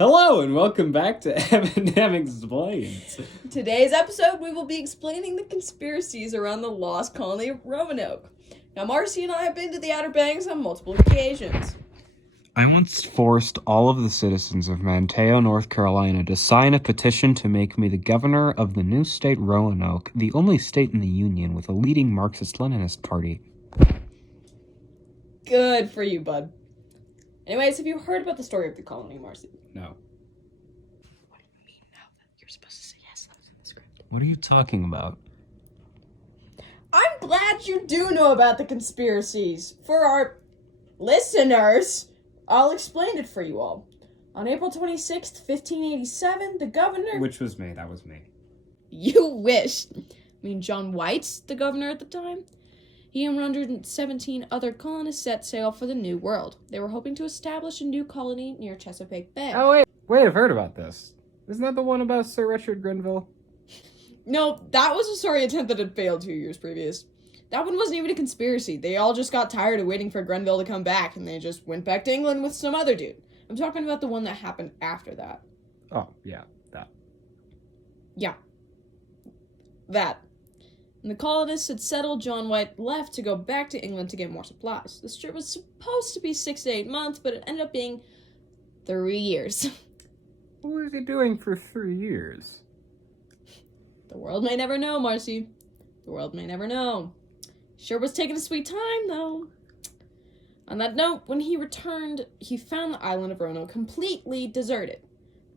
Hello and welcome back to Eminem Explains. Today's episode, we will be explaining the conspiracies around the lost colony of Roanoke. Now, Marcy and I have been to the Outer Banks on multiple occasions. I once forced all of the citizens of Manteo, North Carolina to sign a petition to make me the governor of the new state Roanoke, the only state in the Union with a leading Marxist-Leninist party. Good for you, bud. Anyways, have you heard about the story of the colony, Marcy? No. What do you mean now that you're supposed to say yes? That was in the script. What are you talking about? I'm glad you do know about the conspiracies. For our listeners, I'll explain it for you all. On April 26th, 1587, the governor... Which was me, that was me. You wish. John White's the governor at the time. He and 117 other colonists set sail for the New World. They were hoping to establish a new colony near Chesapeake Bay. Oh, wait, I've heard about this. Isn't that the one about Sir Richard Grenville? No, that was a story attempt that had failed 2 years previous. That one wasn't even a conspiracy. They all just got tired of waiting for Grenville to come back, and they just went back to England with some other dude. I'm talking about the one that happened after that. Oh, yeah, that. Yeah. That. And the colonists had settled. John White left to go back to England to get more supplies. This trip was supposed to be 6 to 8 months, but it ended up being 3 years. What was he doing for 3 years? The world may never know, Marcy. The world may never know. Sure was taking a sweet time, though. On that note, when he returned, he found the island of Roanoke completely deserted.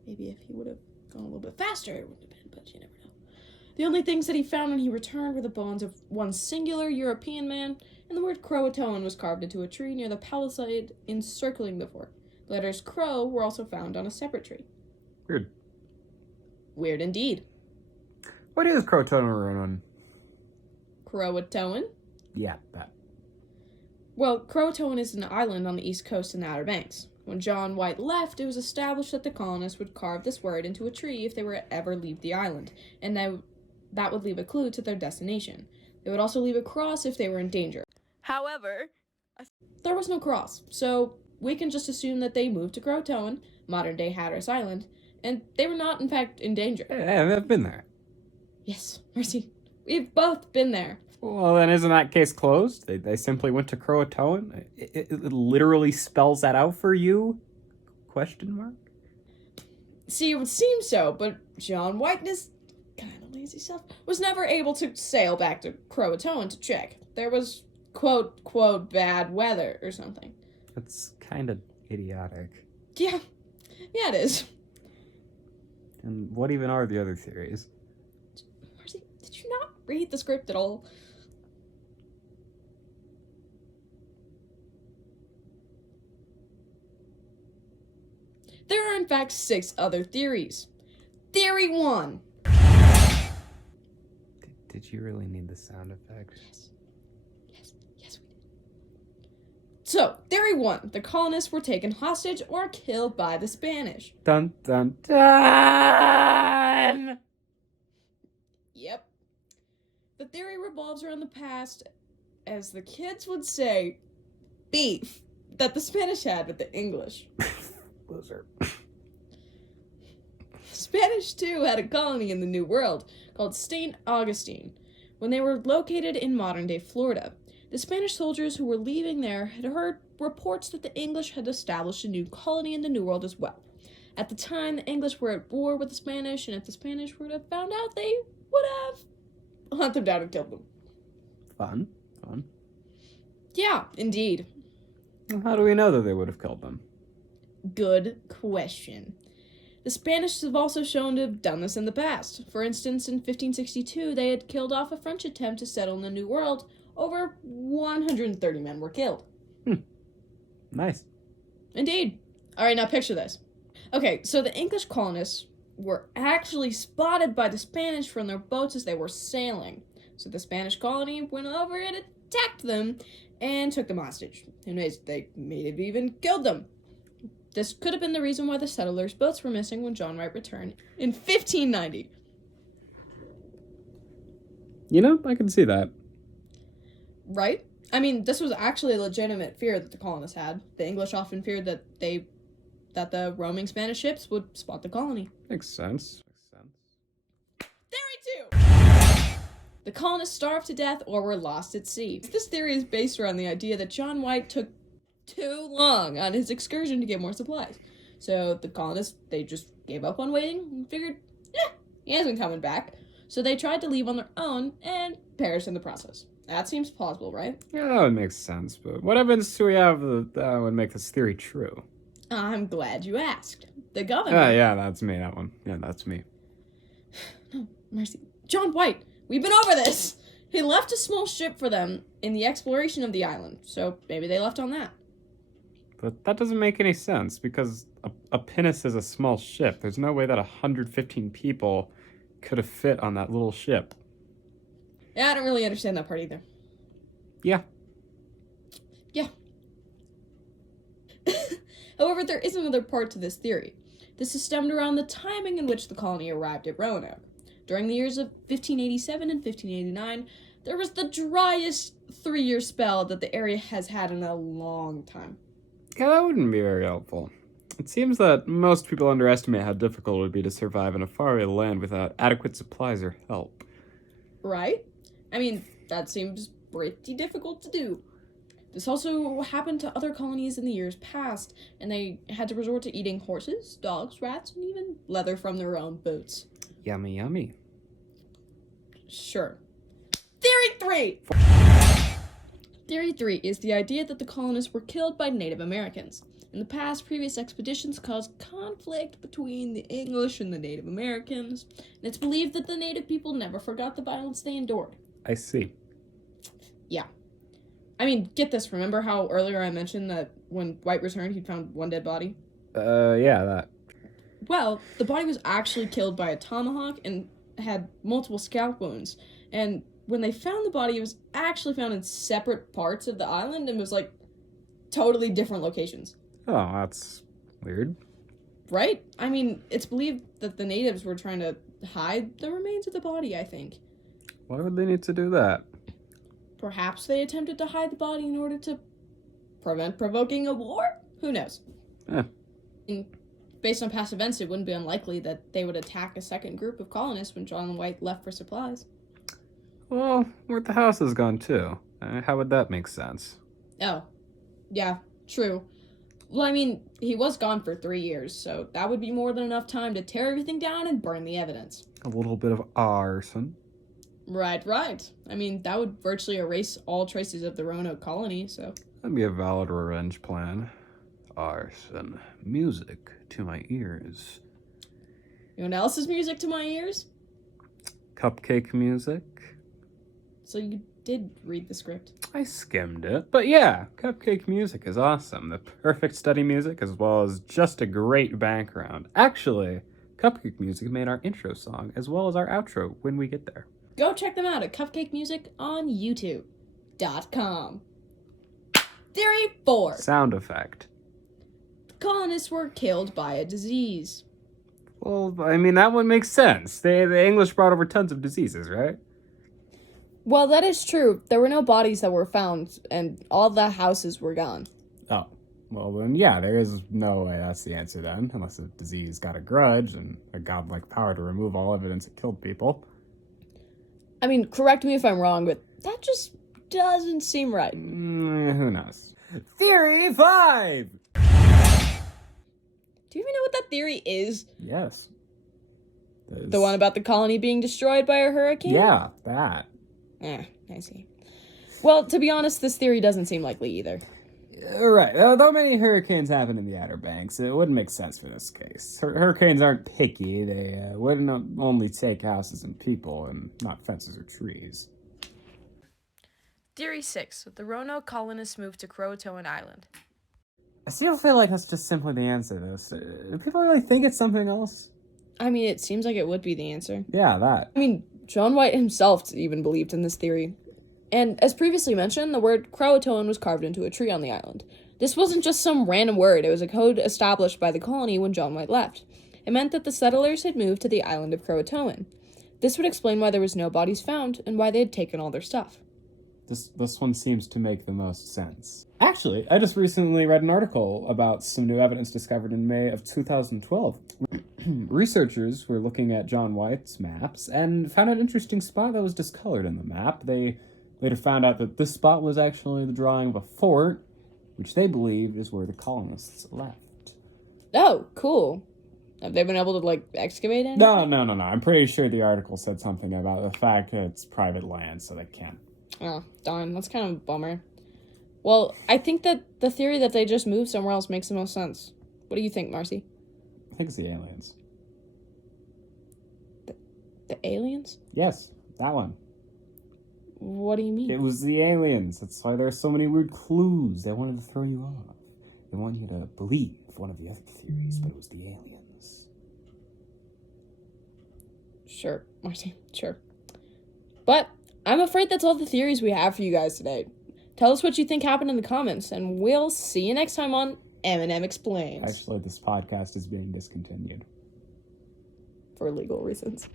Maybe if he would have gone a little bit faster, it would have been, but you never know. The only things that he found when he returned were the bones of one singular European man, and the word Croatoan was carved into a tree near the palisade encircling the fort. The letters Crow were also found on a separate tree. Weird. Weird indeed. What is Croatoan? Croatoan? Yeah, that. Well, Croatoan is an island on the east coast in the Outer Banks. When John White left, it was established that the colonists would carve this word into a tree if they were to ever leave the island, and that would leave a clue to their destination. They would also leave a cross if they were in danger. However, there was no cross, so we can just assume that they moved to Croatoan, modern-day Hatteras Island, and they were not, in fact, in danger. Yeah, I've been there. Yes, Mercy, we've both been there. Well, then isn't that case closed? They simply went to Croatoan? It literally spells that out for you? Question mark? See, it would seem so, but John White and his kind of lazy self was never able to sail back to Croatoan to check. There was, quote, bad weather or something. That's kind of idiotic. Yeah, it is. And what even are the other theories? Marcy, did you not read the script at all? There are, in fact, 6 other theories. Theory 1. Did you really need the sound effect? Yes, we did. So, Theory 1. The colonists were taken hostage or killed by the Spanish. Dun, dun, dun! Yep. The theory revolves around the past, as the kids would say, beef that the Spanish had with the English. Loser. Spanish, too, had a colony in the New World called St. Augustine, when they were located in modern-day Florida. The Spanish soldiers who were leaving there had heard reports that the English had established a new colony in the New World as well. At the time, the English were at war with the Spanish, and if the Spanish were to have found out, they would have hunted them down and killed them. Fun. Yeah, indeed. How do we know that they would have killed them? Good question. The Spanish have also shown to have done this in the past. For instance, in 1562, they had killed off a French attempt to settle in the New World. Over 130 men were killed. Nice. Indeed. All right, now picture this. Okay, so the English colonists were actually spotted by the Spanish from their boats as they were sailing. So the Spanish colony went over and attacked them and took them hostage. And they may have even killed them. This could have been the reason why the settlers' boats were missing when John White returned in 1590. You know, I can see that. Right? I mean, this was actually a legitimate fear that the colonists had. The English often feared that they that the roaming Spanish ships would spot the colony. Makes sense. Theory 2! The colonists starved to death or were lost at sea. This theory is based around the idea that John White took too long on his excursion to get more supplies. So the colonists, they just gave up on waiting and figured, he hasn't coming back. So they tried to leave on their own and perished in the process. That seems plausible, right? Yeah, that would make sense, but what evidence do we have that would make this theory true? I'm glad you asked. The governor... Yeah, that's me, that one. Yeah, that's me. No, Mercy. John White! We've been over this! He left a small ship for them in the exploration of the island, so maybe they left on that. But that doesn't make any sense, because a pinnace is a small ship. There's no way that 115 people could have fit on that little ship. Yeah, I don't really understand that part either. Yeah. However, there is another part to this theory. This is stemmed around the timing in which the colony arrived at Roanoke. During the years of 1587 and 1589, there was the driest 3-year spell that the area has had in a long time. Yeah, that wouldn't be very helpful. It seems that most people underestimate how difficult it would be to survive in a faraway land without adequate supplies or help. Right? I mean, that seems pretty difficult to do. This also happened to other colonies in the years past, and they had to resort to eating horses, dogs, rats, and even leather from their own boots. Yummy, yummy. Sure. Theory 3! Theory 3 is the idea that the colonists were killed by Native Americans. In the past, previous expeditions caused conflict between the English and the Native Americans, and it's believed that the Native people never forgot the violence they endured. I see. Yeah. I mean, get this, remember how earlier I mentioned that when White returned, he'd found one dead body? Yeah, that. Well, the body was actually killed by a tomahawk and had multiple scalp wounds, and when they found the body, it was actually found in separate parts of the island and was, totally different locations. Oh, that's weird. Right? I mean, it's believed that the natives were trying to hide the remains of the body, I think. Why would they need to do that? Perhaps they attempted to hide the body in order to prevent provoking a war? Who knows? And based on past events, it wouldn't be unlikely that they would attack a second group of colonists when John White left for supplies. Well, where'd the houses gone too? How would that make sense? Oh, yeah, true. Well, I mean, he was gone for 3 years, so that would be more than enough time to tear everything down and burn the evidence. A little bit of arson. Right. I mean, that would virtually erase all traces of the Roanoke colony, so... That'd be a valid revenge plan. Arson. Music to my ears. You know what else is music to my ears? Cupcake music. So you did read the script. I skimmed it. But yeah, cupcake music is awesome. The perfect study music as well as just a great background. Actually, cupcake music made our intro song as well as our outro when we get there. Go check them out at Cupcake Music on YouTube.com. Theory 4. Sound effect. The colonists were killed by a disease. Well, I mean, that one makes sense. The English brought over tons of diseases, right? Well, that is true. There were no bodies that were found, and all the houses were gone. Oh, well then, yeah, there is no way that's the answer then, unless a disease got a grudge and a godlike power to remove all evidence it killed people. I mean, correct me if I'm wrong, but that just doesn't seem right. Who knows? Theory 5! Do you even know what that theory is? Yes. The one about the colony being destroyed by a hurricane? Yeah, that. I see. Well, to be honest, this theory doesn't seem likely either. Right. Though many hurricanes happen in the Outer Banks, it wouldn't make sense for this case. Hurricanes aren't picky. They wouldn't only take houses and people and not fences or trees. Theory 6. The Roanoke colonists moved to Croatoan Island. I still feel like that's just simply the answer to this. Do people really think it's something else? I mean, it seems like it would be the answer. Yeah, that. I mean, John White himself even believed in this theory. And as previously mentioned, the word Croatoan was carved into a tree on the island. This wasn't just some random word, it was a code established by the colony when John White left. It meant that the settlers had moved to the island of Croatoan. This would explain why there was no bodies found and why they had taken all their stuff. This one seems to make the most sense. Actually, I just recently read an article about some new evidence discovered in May of 2012. Researchers were looking at John White's maps and found an interesting spot that was discolored in the map. They later found out that this spot was actually the drawing of a fort, which they believed is where the colonists left. Oh, cool. Have they been able to, like, excavate it? No. I'm pretty sure the article said something about the fact that it's private land, so they can't. Oh, darn. That's kind of a bummer. Well, I think that the theory that they just moved somewhere else makes the most sense. What do you think, Marcy? I think it's the aliens. The aliens? Yes, that one. What do you mean? It was the aliens. That's why there are so many weird clues. They wanted to throw you off. They want you to believe one of the other theories, but it was the aliens. Sure, Marcy, sure. But I'm afraid that's all the theories we have for you guys today. Tell us what you think happened in the comments, and we'll see you next time on Eminem Explains. Actually, this podcast is being discontinued. For legal reasons.